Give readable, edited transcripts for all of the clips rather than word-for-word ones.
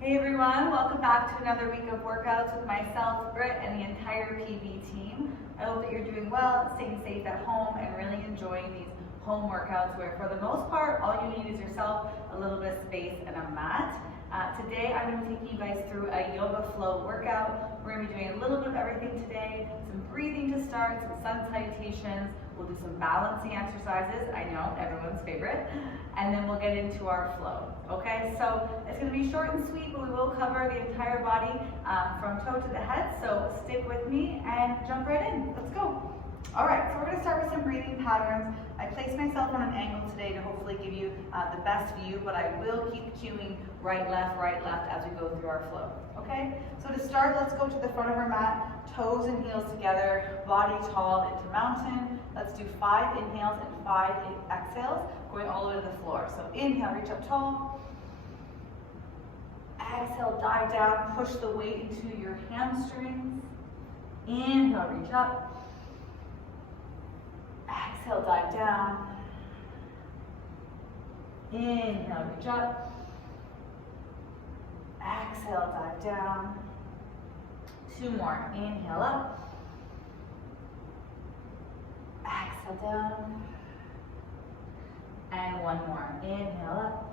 Hey everyone, welcome back to another week of workouts with myself, Britt, and the entire PB team. I hope that you're doing well, staying safe at home, and really enjoying these home workouts where for the most part, all you need is yourself, a little bit of space, and a mat. Today I'm going to be taking you guys through a yoga flow workout. We're going to be doing a little bit of everything today, some breathing to start, some sun salutations, we'll do some balancing exercises, I know, everyone's favorite, and then we'll get into our flow, okay? So it's going to be short and sweet, but we will cover the entire body from toe to the head, so stick with me and jump right in. Let's go. All right, so we're going to start with some breathing patterns. I placed myself on an angle today to hopefully give you the best view, but I will keep cueing right, left, as we go through our flow, okay? So to start, let's go to the front of our mat, toes and heels together, body tall into mountain. Let's do 5 inhales and 5 exhales, going all the way to the floor. So inhale, reach up tall. Exhale, dive down, push the weight into your hamstrings. Inhale, reach up. Exhale, dive down. Inhale, reach up. Exhale, dive down. 2 more. Inhale up. Exhale down. And 1 more. Inhale up.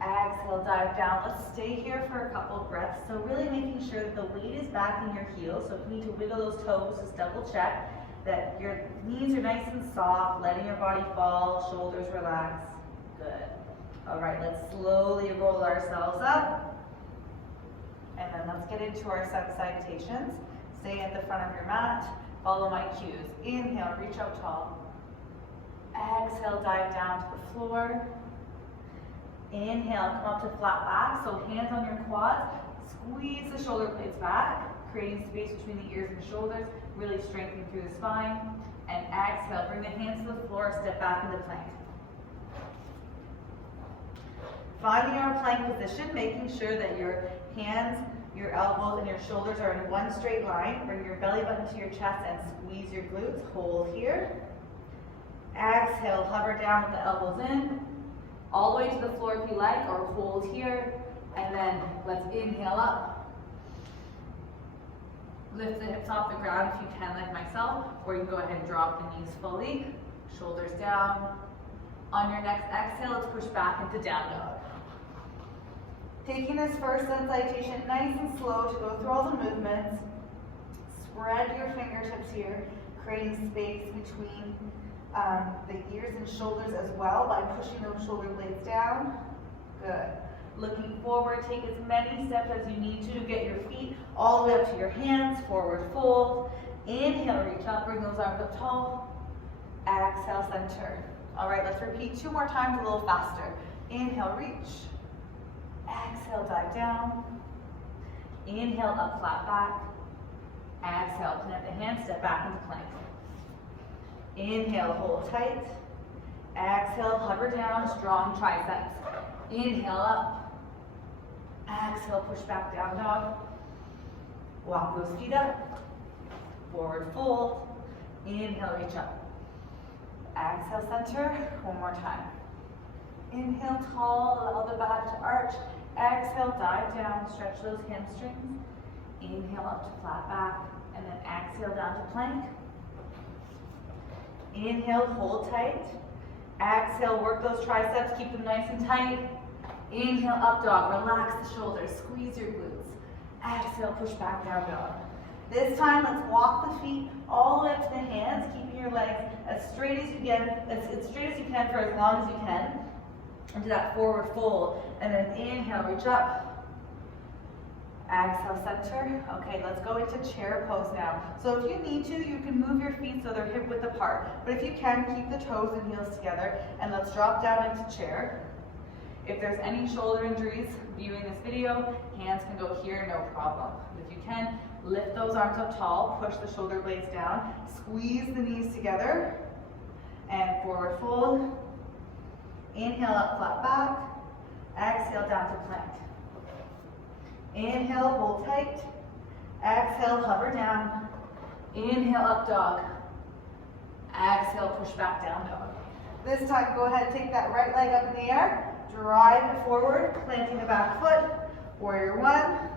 Exhale, dive down. Let's stay here for a couple breaths. So really making sure that the weight is back in your heels. So if you need to wiggle those toes, just double check that your knees are nice and soft, letting your body fall, shoulders relax. Good. All right, let's slowly roll ourselves up. And then let's get into our sun salutations. Stay at the front of your mat. Follow my cues. Inhale, reach up tall. Exhale, dive down to the floor. Inhale, come up to flat back. So hands on your quads. Squeeze the shoulder blades back, creating space between the ears and shoulders, really strengthening through the spine. And exhale, bring the hands to the floor, step back into plank. Finding our plank position, making sure that your hands, your elbows, and your shoulders are in one straight line. Bring your belly button to your chest and squeeze your glutes. Hold here. Exhale, hover down with the elbows in. All the way to the floor if you like, or hold here. And then let's inhale up. Lift the hips off the ground if you can, like myself, or you can go ahead and drop the knees fully. Shoulders down. On your next exhale, let's push back into down dog. Taking this first sun salutation nice and slow to go through all the movements. Spread your fingertips here, creating space between the ears and shoulders as well by pushing those shoulder blades down. Good. Looking forward, take as many steps as you need to get your feet all the way up to your hands, forward fold. Inhale, reach up, bring those arms up tall. Exhale, center. All right, let's repeat 2 more times a little faster. Inhale, reach. Exhale, dive down. Inhale, up, flat back. Exhale, plant the hands, step back into plank. Inhale, hold tight. Exhale, hover down, strong triceps. Inhale up. Exhale, push back, down dog. Walk those feet up. Forward fold. Inhale, reach up. Exhale, center. 1 more time. Inhale, tall, allow the back to arch. Exhale, dive down, stretch those hamstrings. Inhale up to flat back, and then exhale down to plank. Inhale, hold tight. Exhale, work those triceps, keep them nice and tight. Inhale, up dog, relax the shoulders, squeeze your glutes. Exhale, push back, down dog. This time, let's walk the feet all the way up to the hands, keeping your legs as straight as you can, as straight as you can for as long as you can. Into that forward fold, and then inhale, reach up. Exhale, center. Okay, let's go into chair pose now. So if you need to, you can move your feet so they're hip width apart. But if you can, keep the toes and heels together, and let's drop down into chair. If there's any shoulder injuries viewing this video, hands can go here, no problem. If you can, lift those arms up tall, push the shoulder blades down, squeeze the knees together, and forward fold. Inhale, up, flat back. Exhale, down to plank. Inhale, hold tight. Exhale, hover down. Inhale, up dog. Exhale, push back down dog. This time, go ahead and take that right leg up in the air. drive it forward, planting the back foot, warrior one.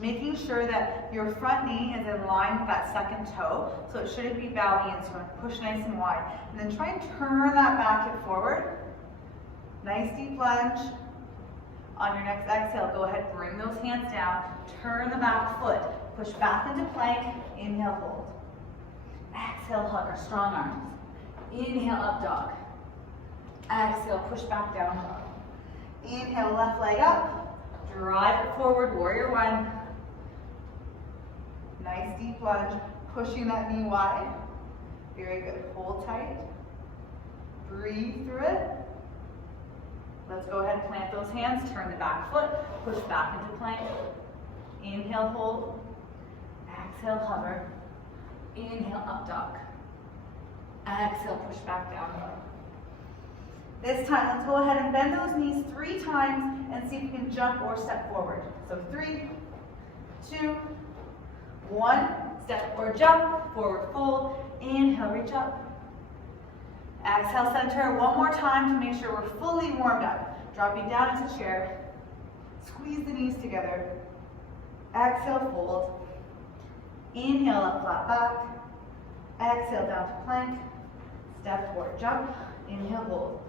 Making sure that your front knee is in line with that second toe, so it shouldn't be bowing in, so you want to push nice and wide. And then try and turn that back hip forward. Nice deep lunge. On your next exhale, go ahead, bring those hands down, turn the back foot, push back into plank, inhale, hold. Exhale, hover, strong arms. Inhale, up dog. Exhale, push back down dog. Inhale, left leg up, drive it forward, warrior one. Nice deep lunge, pushing that knee wide. Very good, hold tight. Breathe through it. Let's go ahead and plant those hands, turn the back foot, push back into plank. Inhale, hold. Exhale, hover. Inhale, up dog. Exhale, push back down dog. This time, let's go ahead and bend those knees 3 times and see if you can jump or step forward. So 3, 2, 1, step or jump, forward fold, inhale, reach up. Exhale, center one more time to make sure we're fully warmed up. Dropping down into chair, squeeze the knees together. Exhale, fold. Inhale, up, flat back. Exhale, down to plank. Step forward, jump. Inhale, hold.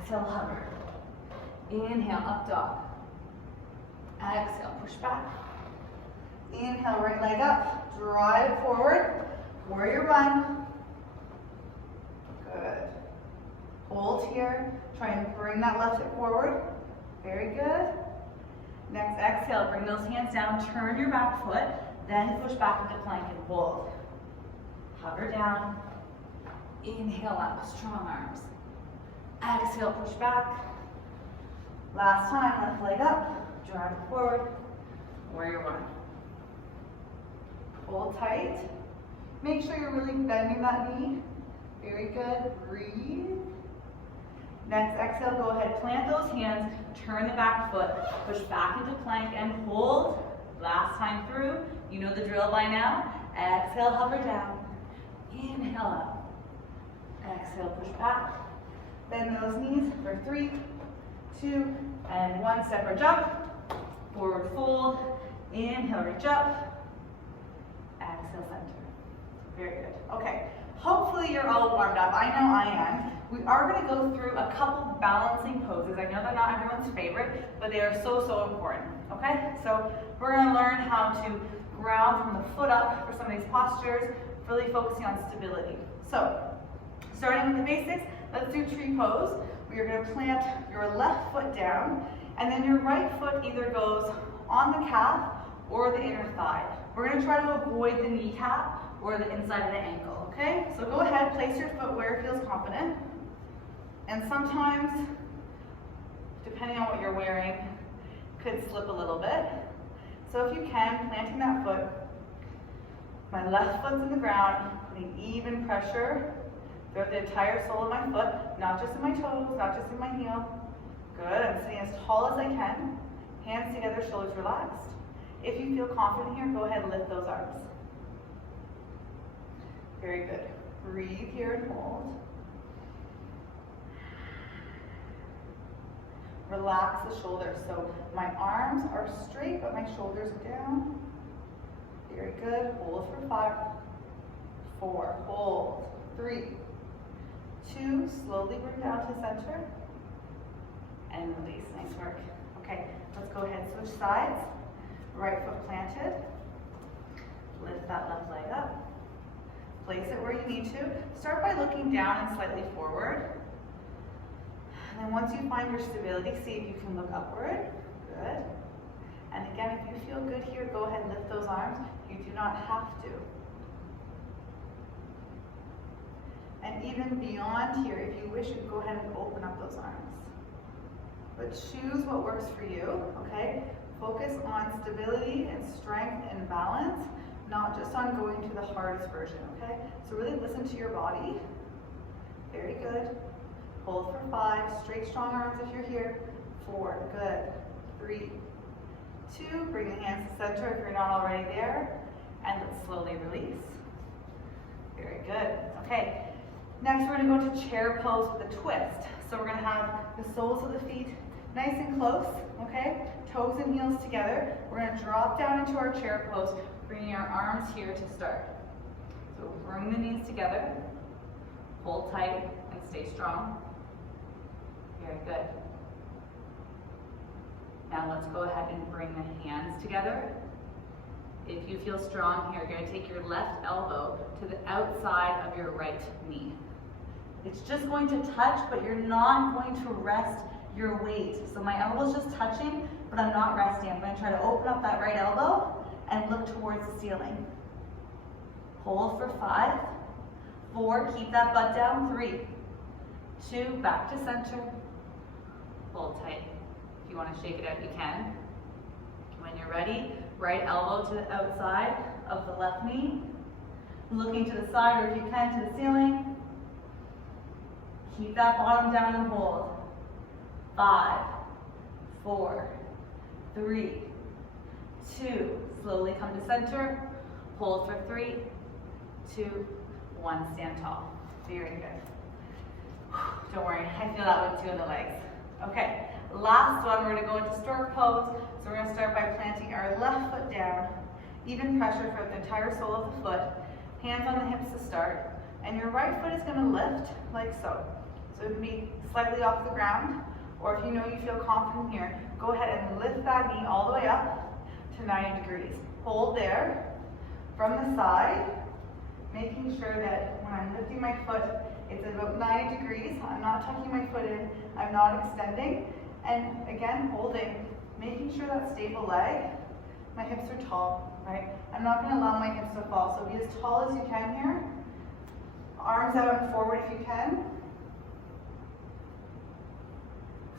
Exhale, hover. Inhale, up dog. Exhale, push back. Inhale, right leg up, drive forward, warrior one. Good. Hold here, try and bring that left hip forward. Very good. Next exhale, bring those hands down, turn your back foot, then push back into plank and hold. Hover down. Inhale up, strong arms. Exhale, push back. Last time, left leg up, drive it forward, warrior one. Hold tight. Make sure you're really bending that knee. Very good. Breathe. Next exhale, go ahead, plant those hands, turn the back foot, push back into plank and hold. Last time through, you know the drill by now. Exhale, hover down. Inhale up. Exhale, push back. Bend those knees for 3, 2, and 1. Step or jump. Forward fold. Inhale, reach up. Exhale, center. Very good. Okay, hopefully you're all warmed up. I know I am. We are going to go through a couple balancing poses. I know they're not everyone's favorite, but they are so, so important. Okay, so we're going to learn how to ground from the foot up for some of these postures, really focusing on stability. So, starting with the basics, let's do tree pose. We are going to plant your left foot down, and then your right foot either goes on the calf or the inner thigh. We're going to try to avoid the kneecap or the inside of the ankle, okay? So go ahead, place your foot where it feels confident. And sometimes, depending on what you're wearing, could slip a little bit. So if you can, planting that foot, my left foot's in the ground, putting even pressure throughout the entire sole of my foot, not just in my toes, not just in my heel. Good, I'm sitting as tall as I can, hands together, shoulders relaxed. If you feel confident here, go ahead and lift those arms. Very good. Breathe here and hold. Relax the shoulders. So my arms are straight, but my shoulders are down. Very good. Hold for 5, 4, hold, 3, 2, slowly bring down to center, and release. Nice work. Okay, let's go ahead and switch sides. Right foot planted. Lift that left leg up. Place it where you need to. Start by looking down and slightly forward. And then once you find your stability, see if you can look upward. Good. And again, if you feel good here, go ahead and lift those arms. You do not have to. And even beyond here, if you wish, you can go ahead and open up those arms. But choose what works for you, okay? Focus on stability and strength and balance, not just on going to the hardest version, okay? So really listen to your body. Very good. Hold for 5, straight strong arms if you're here. 4, good. 3, 2, bring the hands to center if you're not already there. And let's slowly release. Very good. Okay, Next, we're gonna go into chair pose with a twist. So we're gonna have the soles of the feet nice and close, okay? Toes and heels together. We're gonna drop down into our chair pose, bringing our arms here to start. So bring the knees together, hold tight, and stay strong. Very good. Now let's go ahead and bring the hands together. If you feel strong here, you're gonna take your left elbow to the outside of your right knee. It's just going to touch, but you're not going to rest your weight. So my elbow's just touching, but I'm not resting. I'm gonna try to open up that right elbow and look towards the ceiling. Hold for 5, 4, keep that butt down, 3, 2, back to center, hold tight. If you want to shake it out, you can. When you're ready, right elbow to the outside of the left knee, looking to the side, or if you can, to the ceiling. Keep that bottom down and hold. 5, 4, 3, 2, slowly come to center, hold for 3, 2, 1, stand tall. Very good. Don't worry, I feel that one too in the legs. Okay, last one, we're gonna go into stork pose. So we're gonna start by planting our left foot down, even pressure for the entire sole of the foot, hands on the hips to start, and your right foot is gonna lift like so. So it can be slightly off the ground, or if you know you feel confident here, go ahead and lift that knee all the way up to 90 degrees. Hold there from the side, making sure that when I'm lifting my foot, it's about 90 degrees. I'm not tucking my foot in, I'm not extending. And again, holding, making sure that stable leg, my hips are tall, right? I'm not gonna allow my hips to fall, so be as tall as you can here. Arms out and forward if you can.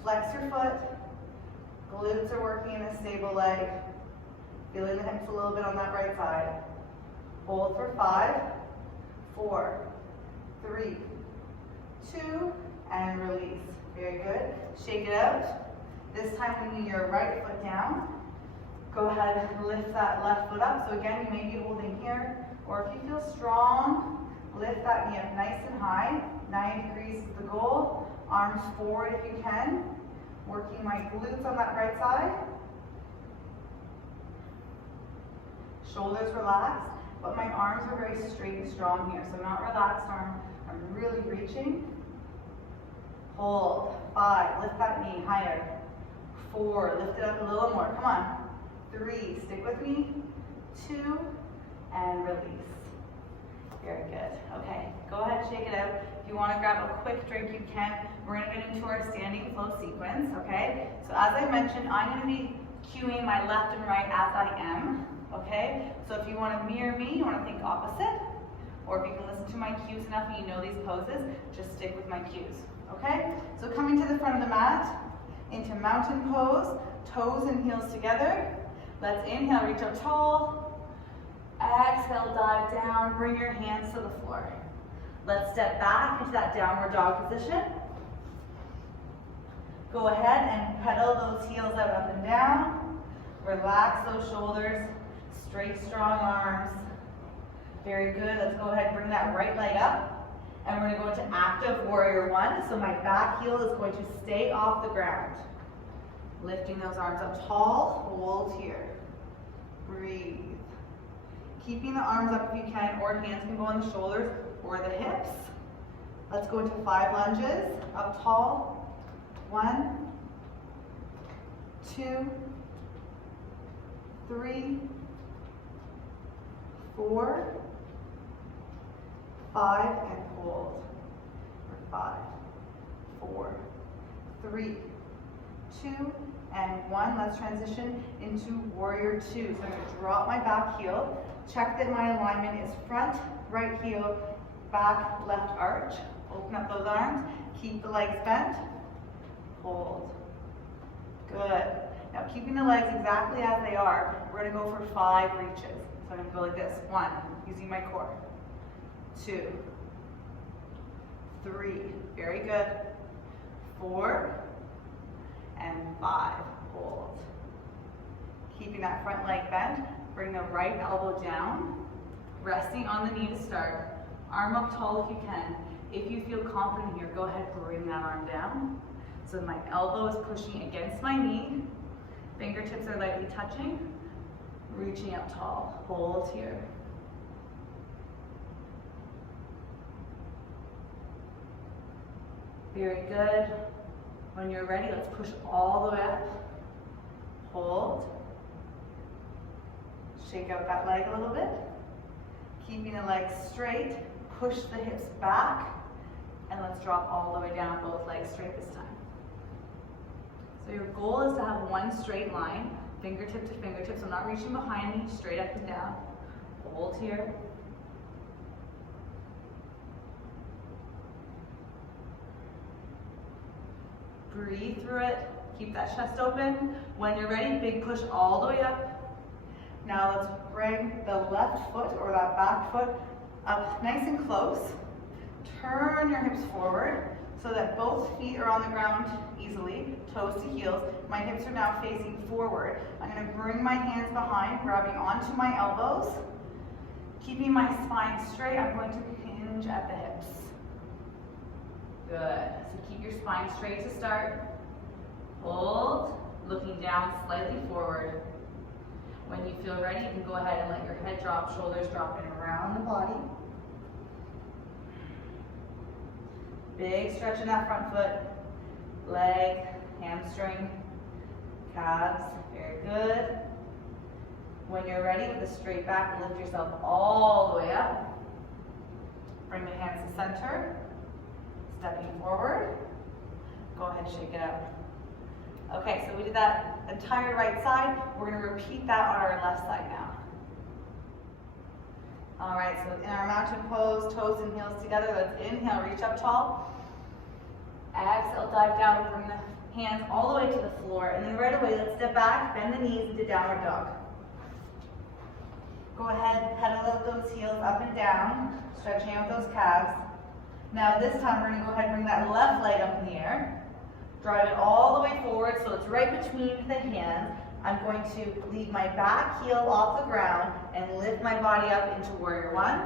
Flex your foot, glutes are working in a stable leg. Feeling the hips a little bit on that right side. Hold for 5, 4, 3, 2, and release. Very good. Shake it out. This time bringing your right foot down. Go ahead and lift that left foot up. So again, you may be holding here, or if you feel strong, lift that knee up nice and high. 90 degrees is the goal. Arms forward if you can. Working my glutes on that right side. Shoulders relaxed, but my arms are very straight and strong here. So not relaxed arm, I'm really reaching. Hold, 5, lift that knee higher. 4, lift it up a little more, come on. 3, stick with me. 2, and release. Very good. Okay, go ahead and shake it out. If you want to grab a quick drink, you can. We're going to get into our standing flow sequence, okay? So as I mentioned, I'm going to be cueing my left and right as I am, okay? So if you want to mirror me, you want to think opposite, or if you can listen to my cues enough and you know these poses, just stick with my cues, okay? So coming to the front of the mat, into mountain pose, toes and heels together. Let's inhale, reach up tall. Exhale, dive down, bring your hands to the floor. Let's step back into that downward dog position. Go ahead and pedal those heels out up and down. Relax those shoulders, straight, strong arms. Very good, let's go ahead and bring that right leg up. And we're gonna go into active warrior 1. So my back heel is going to stay off the ground. Lifting those arms up tall, hold here. Breathe. Keeping the arms up if you can, or hands can go on the shoulders or the hips. Let's go into 5 lunges, up tall. 1, 2, 3, 4, 5, and hold. 5, 4, 3, 2, and 1. Let's transition into warrior 2. So I'm going to drop my back heel. Check that my alignment is front, right heel, back, left arch. Open up those arms. Keep the legs bent. Hold. Good. Now keeping the legs exactly as they are, we're going to go for 5 reaches. So I'm going to go like this. 1, using my core. 2, 3, very good. 4, and 5, hold. Keeping that front leg bent, bring the right elbow down, resting on the knee to start. Arm up tall if you can. If you feel confident here, go ahead, bring that arm down. So my elbow is pushing against my knee. Fingertips are lightly touching. Reaching up tall. Hold here. Very good. When you're ready, let's push all the way up. Hold. Shake out that leg a little bit. Keeping the legs straight. Push the hips back. And let's drop all the way down, both legs straight this time. So your goal is to have one straight line, fingertip to fingertip, so I'm not reaching behind me, straight up and down. Hold here. Breathe through it. Keep that chest open. When you're ready, big push all the way up. Now let's bring the left foot or that back foot up nice and close. Turn your hips forward so that both feet are on the ground easily, toes to heels. My hips are now facing forward. I'm going to bring my hands behind, grabbing onto my elbows. Keeping my spine straight, I'm going to hinge at the hips. Good. So keep your spine straight to start. Hold, looking down, slightly forward. When you feel ready, you can go ahead and let your head drop, shoulders drop in around the body. Big stretch in that front foot, leg, hamstring, calves, very good. When you're ready with a straight back, lift yourself all the way up. Bring the hands to center, stepping forward. Go ahead, shake it out. Okay, so we did that entire right side. We're going to repeat that on our left side now. All right, so in our mountain pose, toes and heels together. Let's inhale, reach up tall. Exhale, dive down, bring the hands all the way to the floor. And then right away, let's step back, bend the knees into downward dog. Go ahead, pedal those heels up and down, stretching out those calves. Now this time, we're going to go ahead and bring that left leg up in the air. Drive it all the way forward so it's right between the hands. I'm going to leave my back heel off the ground and lift my body up into warrior one.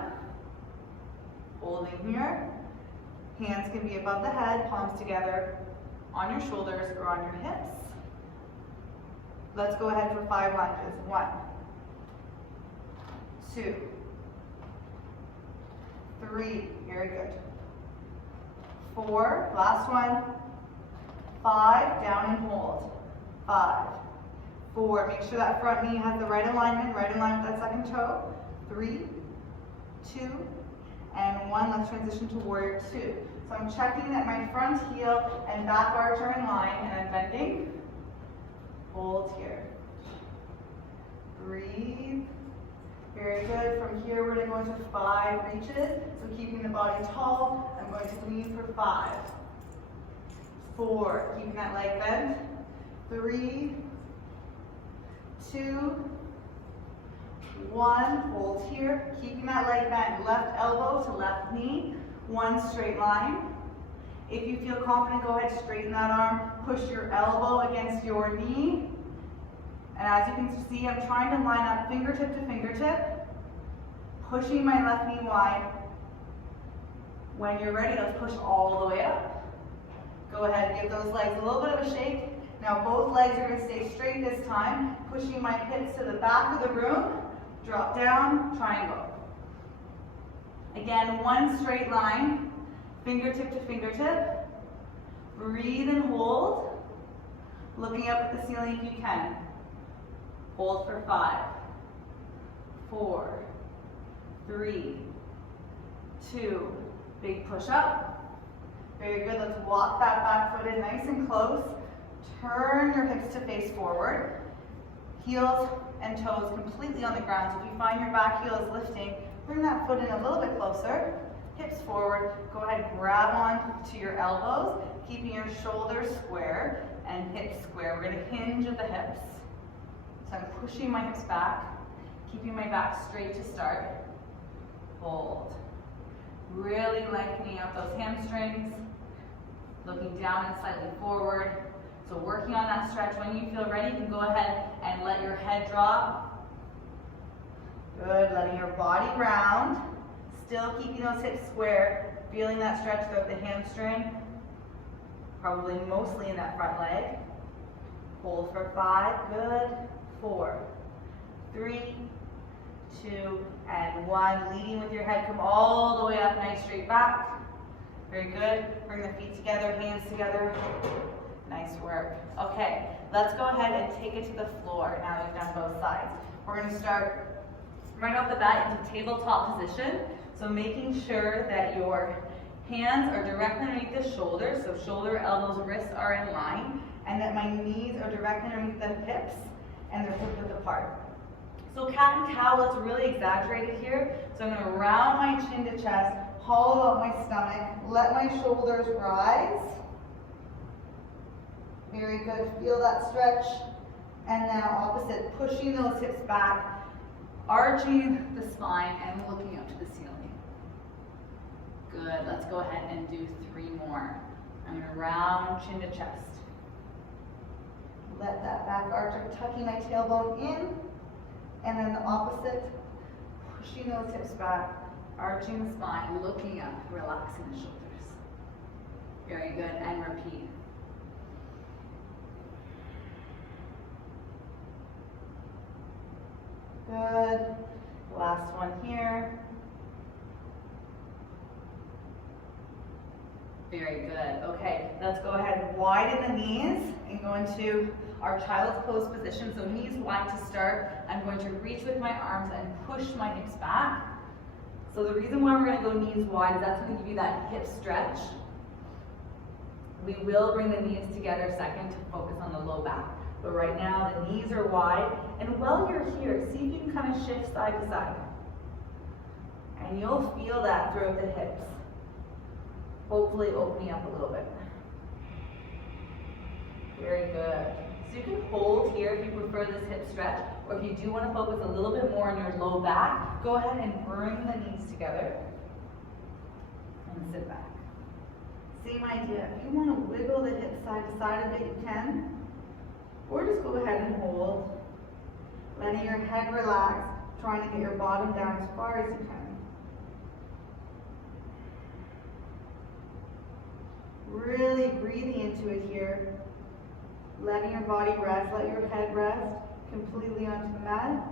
Holding here. Hands can be above the head, palms together on your shoulders or on your hips. Let's go ahead for 5 lunges. 1, 2, 3, very good. 4, last one. 5, down and hold. 5, 4, make sure that front knee has the right alignment with that second toe. 3, 2, and 1. Let's transition to warrior 2. So I'm checking that my front heel and back arch are in line, and I'm bending. Hold here. Breathe. Very good. From here, we're going to go into 5 reaches. So keeping the body tall, I'm going to lean for 5. 4, keeping that leg bent. 3, 2, 1, hold here, keeping that leg bent, left elbow to left knee, 1 straight line. If you feel confident, go ahead, straighten that arm, push your elbow against your knee. And as you can see, I'm trying to line up fingertip to fingertip, pushing my left knee wide. When you're ready, let's push all the way up. Go ahead and give those legs a little bit of a shake. Now both legs are going to stay straight this time, pushing my hips to the back of the room. Drop down, triangle. Again, 1 straight line, fingertip to fingertip. Breathe and hold. Looking up at the ceiling if you can. Hold for 5, 4, 3, 2, big push up. Very good, let's walk that back foot in nice and close. Turn your hips to face forward. Heels and toes completely on the ground. So if you find your back heel is lifting, bring that foot in a little bit closer. Hips forward. Go ahead, grab on to your elbows, keeping your shoulders square and hips square. We're going to hinge at the hips. So I'm pushing my hips back, keeping my back straight to start. Hold. Really lengthening out those hamstrings. Looking down and slightly forward. So working on that stretch. When you feel ready, you can go ahead and let your head drop. Good, letting your body round. Still keeping those hips square. feeling that stretch throughout the hamstring, probably mostly in that front leg. Hold for 5, good. 4, 3, 2, and 1. Leading with your head, come all the way up, nice straight back. Very good. Bring the feet together, hands together. Nice work. Okay, let's go ahead and take it to the floor now that we've done both sides. We're going to start right off the bat into tabletop position. So making sure that your hands are directly underneath the shoulders, so shoulder, elbows, wrists are in line, and that my knees are directly underneath the hips and they're hip width apart. So cat and cow, let's really exaggerate it here. So I'm going to round my chin to chest, hollow out my stomach, let my shoulders rise. Very good, feel that stretch. And now opposite, pushing those hips back, arching the spine and looking up to the ceiling. Good, let's go ahead and do 3 more. I'm going to round chin to chest. Let that back arch, I'm tucking my tailbone in. And then the opposite, pushing those hips back, arching the spine, looking up, relaxing the shoulders. Very good, and repeat. Good. Last one here. Very good. Okay, let's go ahead and widen the knees and go into our child's pose position. So knees wide to start. I'm going to reach with my arms and push my hips back. So the reason why we're going to go knees wide is that's going to give you that hip stretch. We will bring the knees together second to focus on the low back. But right now the knees are wide. And while you're here, see if you can kind of shift side to side. And you'll feel that throughout the hips. Hopefully opening up a little bit. Very good. So you can hold here if you prefer this hip stretch, or if you do want to focus a little bit more on your low back, go ahead and bring the knees together and sit back. Same idea. If you want to wiggle the hips side to side a bit, you can, or just go ahead and hold, letting your head relax, trying to get your bottom down as far as you can. Really breathing into it here. Letting your body rest, let your head rest completely onto the mat.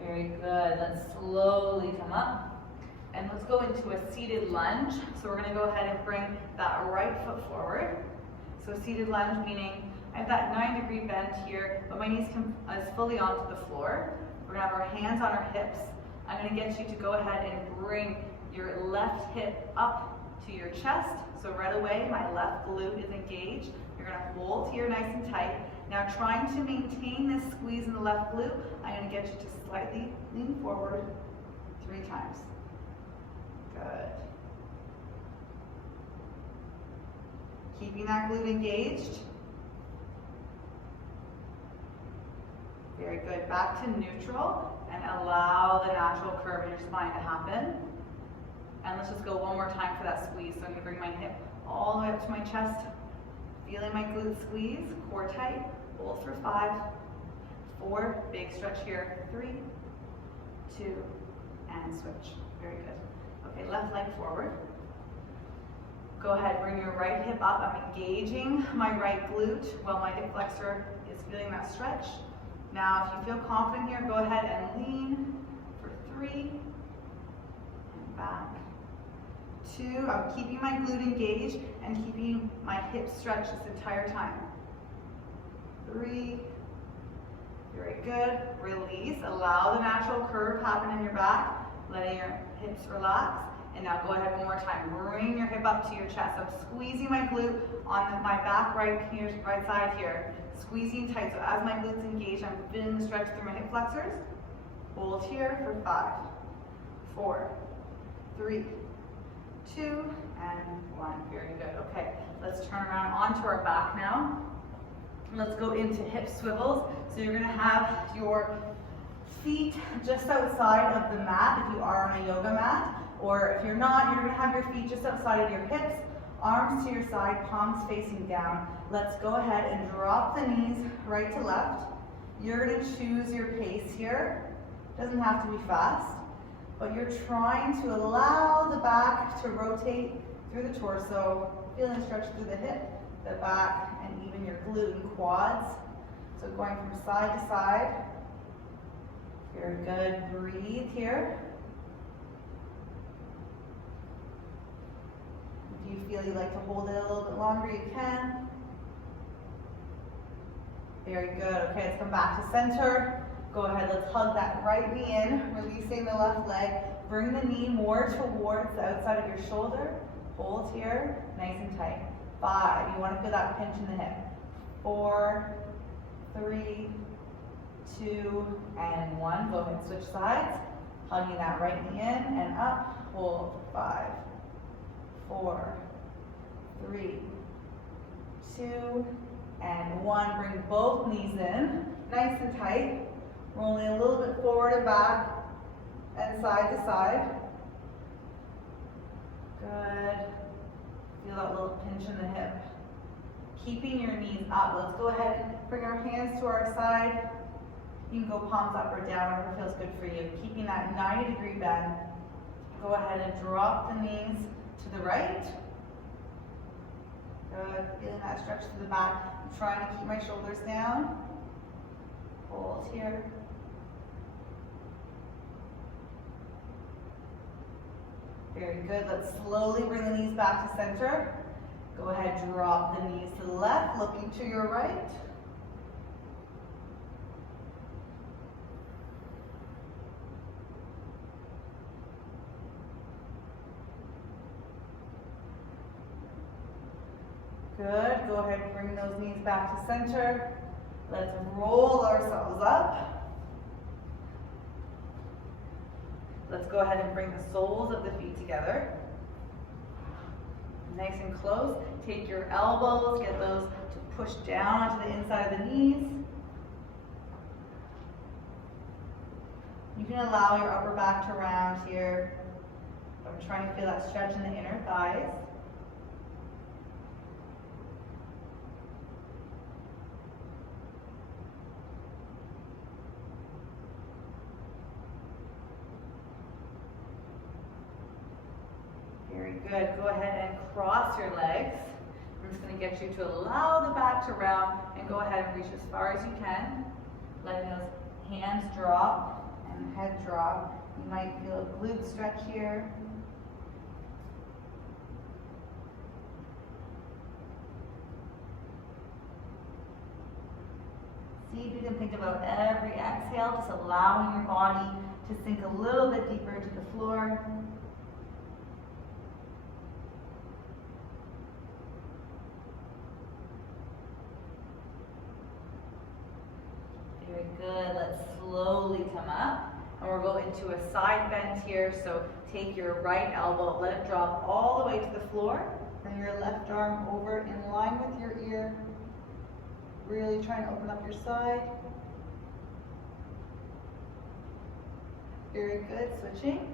Very good. Let's slowly come up. And let's go into a seated lunge. So we're going to go ahead and bring that right foot forward. So seated lunge meaning I have that 9-degree bend here, but my knees is fully onto the floor. We're going to have our hands on our hips. I'm going to get you to go ahead and bring your left hip up to your chest. So right away, my left glute is engaged. You're going to hold here nice and tight. Now trying to maintain this squeeze in the left glute, I'm going to get you to slightly lean forward 3 times. Good. Keeping that glute engaged. Very good. Back to neutral and allow the natural curve in your spine to happen. And let's just go one more time for that squeeze. So I'm going to bring my hip all the way up to my chest, feeling my glute squeeze, core tight. Hold for 5, 4, big stretch here, 3, 2, and switch. Very good. Okay, left leg forward. Go ahead, bring your right hip up. I'm engaging my right glute while my hip flexor is feeling that stretch. Now, if you feel confident here, go ahead and lean for 3, and back. 2, I'm keeping my glute engaged and keeping my hips stretched this entire time. 3, very good. Release, allow the natural curve happen in your back, letting your hips relax. And now go ahead one more time. Bring your hip up to your chest. I'm squeezing my glute on my back right side here. Squeezing tight. So as my glutes engage, I'm feeling the stretch through my hip flexors. Hold here for 5, 4, 3, 2, and 1. Very good. Okay, let's turn around onto our back now. Let's go into hip swivels. So you're going to have your feet just outside of the mat if you are on a yoga mat. Or if you're not, you're going to have your feet just outside of your hips Arms to your side, palms facing down. Let's go ahead and drop the knees right to left. You're going to choose your pace here. Doesn't have to be fast, but you're trying to allow the back to rotate through the torso, feeling the stretch through the hip, the back, and even your glute and quads. So going from side to side. Very good. Breathe here. If you feel you like to hold it a little bit longer, you can. Very good. Okay, let's come back to center. Go ahead, let's hug that right knee in, releasing the left leg. Bring the knee more towards the outside of your shoulder. Hold here, nice and tight. 5, you want to feel that pinch in the hip. 4, 3, 2, and 1. Go ahead and switch sides. Hugging that right knee in and up. Hold. 5, 4, 3, 2, and 1. Bring both knees in, nice and tight. Rolling a little bit forward and back and side to side. Good. Feel that little pinch in the hip. Keeping your knees up. Let's go ahead and bring our hands to our side. You can go palms up or down, whatever feels good for you. Keeping that 90-degree bend. Go ahead and drop the knees to the right. Good. Feeling that stretch to the back. I'm trying to keep my shoulders down. Hold here. Very good. Let's slowly bring the knees back to center. Go ahead, drop the knees to the left, looking to your right. Good. Go ahead and bring those knees back to center. Let's roll ourselves up. Let's go ahead and bring the soles of the feet together. Nice and close. Take your elbows, get those to push down onto the inside of the knees. You can allow your upper back to round here. I'm trying to feel that stretch in the inner thighs. Very good. Go ahead and cross your legs. I'm just going to get you to allow the back to round and go ahead and reach as far as you can. Letting those hands drop and head drop. You might feel a glute stretch here. See if you can think about every exhale, just allowing your body to sink a little bit deeper into the floor. Very good. Let's slowly come up. And we're going into a side bend here. So take your right elbow, let it drop all the way to the floor. Bring your left arm over in line with your ear. Really trying to open up your side. Very good. Switching.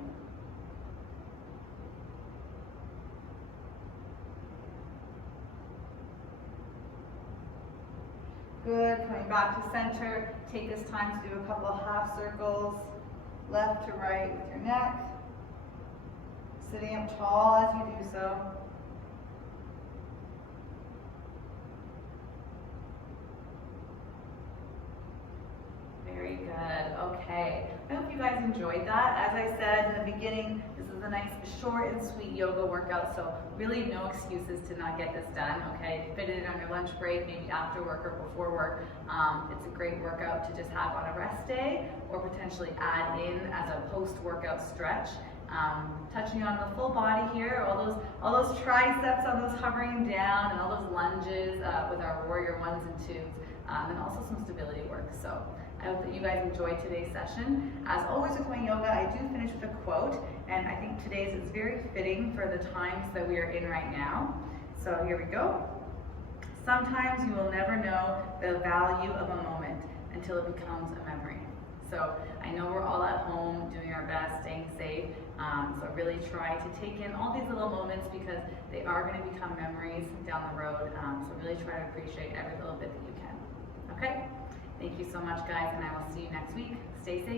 Good. Coming back to center. Take this time to do a couple of half circles, left to right with your neck. Sitting up tall as you do so. Very good. Okay. I hope you guys enjoyed that. As I said in the beginning, this is a nice short and sweet yoga workout, so really no excuses to not get this done, okay? Fit it in on your lunch break, maybe after work or before work. It's a great workout to just have on a rest day or potentially add in as a post-workout stretch. Touching on the full body here, all those triceps on those hovering down and all those lunges with our warrior 1s and 2s, and also some stability work. So I hope that you guys enjoyed today's session. As always with my yoga, I do finish with a quote, and I think today's is very fitting for the times that we are in right now. So here we go. Sometimes you will never know the value of a moment until it becomes a memory. So I I know we're all at home doing our best, staying safe, so really try to take in all these little moments because they are going to become memories down the road, so really try to appreciate every little bit that you can. Okay? Thank you so much, guys, and I will see you next week. Stay safe.